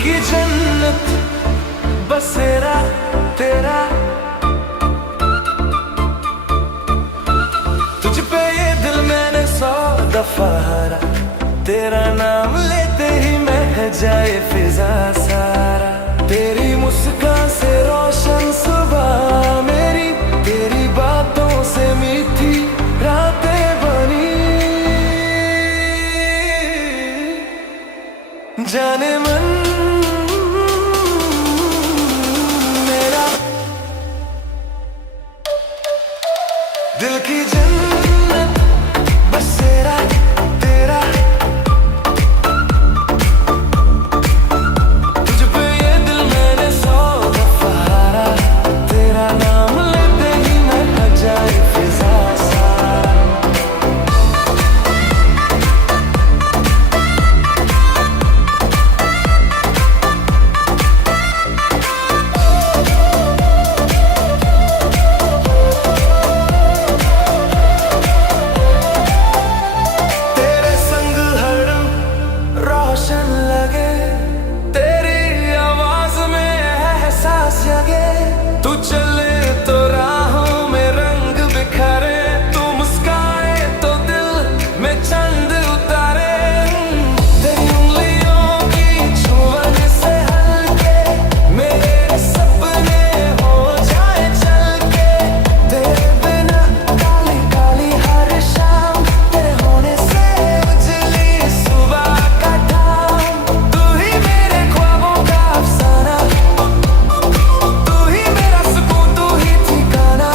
की जन्नत बसेरा तेरा, तुझ पे ये दिल मैंने 100 दफा हारा, तेरा नाम लेते ही महक जाए फिजा सारा। तेरी मुस्कान से रोशन सुबह मेरी, तेरी बातों से मीठी रातें बनी। जाने मन मेरा दिल की जन्नत बसेरा तेरा, तुझ पे ये दिल मैंने 100 दफा हारा, तेरा नाम लेते ही महक जाए फिजा सारा। तेरे संग हर रोशन लगे, तेरी आवाज में एहसास जगे, तू चले तो राहों में रंग बिखरे, तू मुस्काए तो दिल में चंद उतारे। तेरी उंगलियों की छुअन से हल्के मेरे सपने हो जाए चल के, तेरे बिना काली काली हर शाम, तेरे होने से उजली सुबह का ठाम। तू ही मेरे ख्वाबों का अफसाना, तू ही मेरा सुकून, तू ही ठिकाना,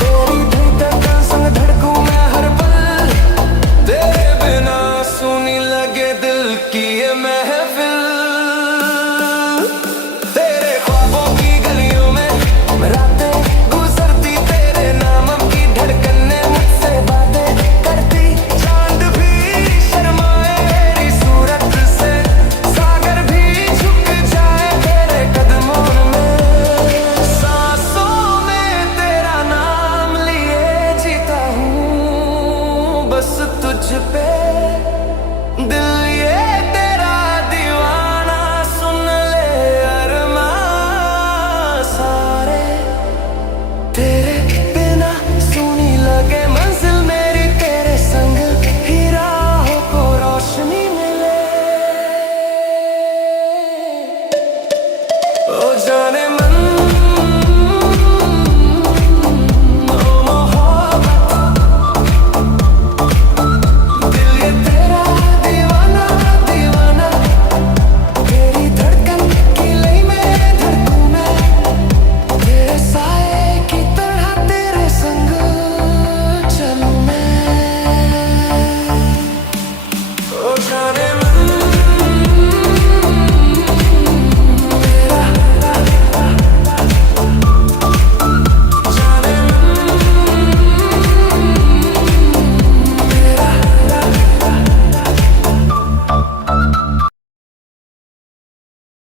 तेरी धड़कन संग धड़कूं मैं हर पल, तेरे बिना सुनी लगे दिल की ये महफिल।